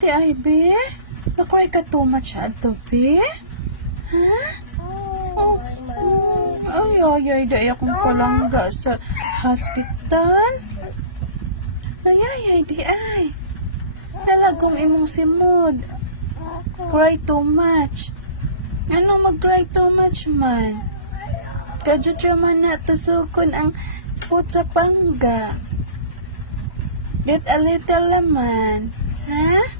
Ti ay, be? Nakuha ka too much ato, be? Ha? Oh, ay, dahil akong palangga sa hospital. Ay, di ay. Nalagom imong simod. Cry too much. Ano mag-cry too much man? Kadyo man na tasukon ang food sa pangga. Get a little laman. Ha?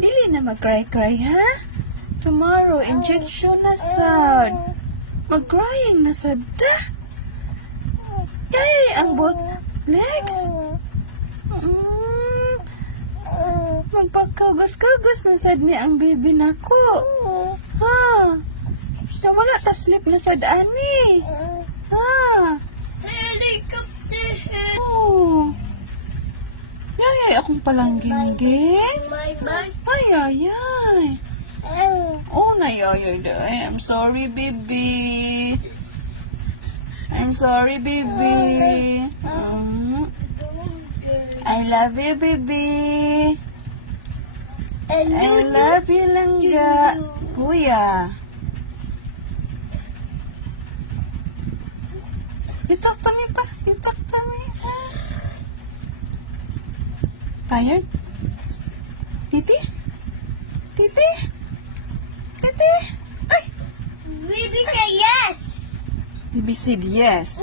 Dili na mag-cry, ha? Tomorrow, injection na sad. Mag-crying na sad ta. Yay, ang both legs. Magpagkagos-kagos na sad ni ang baby nako. Ha? Siya wala ta sleep na sad ani. Ha? Oh. Yay, akong palangging-ging. Ay. Oh, nayayay. I'm sorry, baby. I'm sorry, baby. I love you, baby. I love you, langga. Kuya. You talk to me pa. You talk to me. Tired? Titi? Titi? Titi? Ay! Baby say yes. Baby said yes.